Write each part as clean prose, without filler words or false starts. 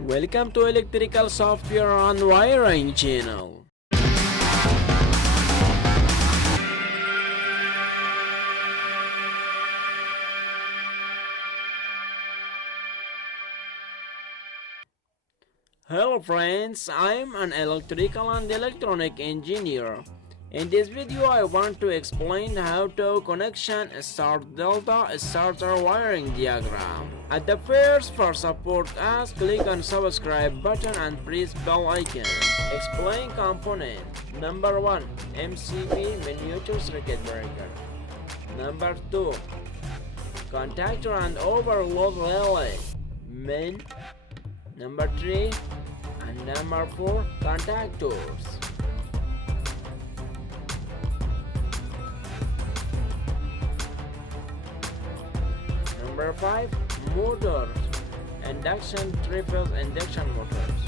Welcome to Electrical Software and Wiring channel. Hello friends, I'm an electrical and electronic engineer. In this video I want to explain how to connection start delta starter wiring diagram. At the first, for support us, click on subscribe button and press bell icon. Explain component. Number 1. MCB miniature circuit breaker. Number 2. Contactor and overload relay. Min. Number 3. And number 4. Contactors. Number 5. Motors. Induction 3-phase induction motors.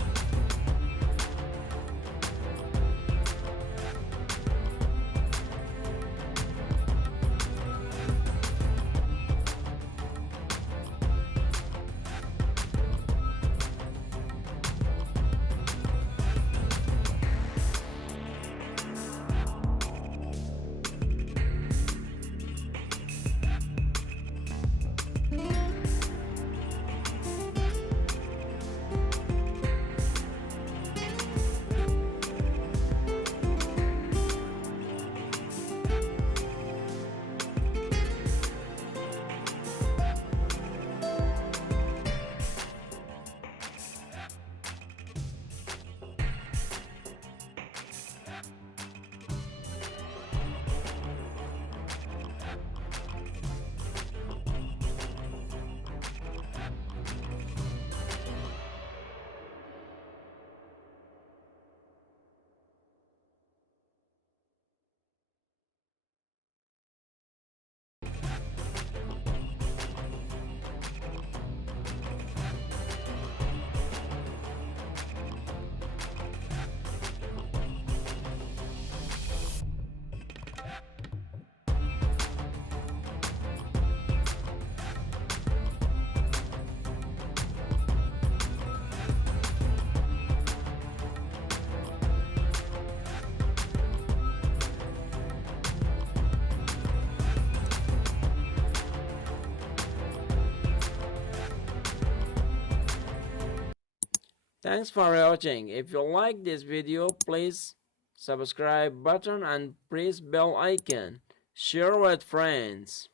Thanks for watching. If you like this video, please subscribe button and press bell icon. Share with friends.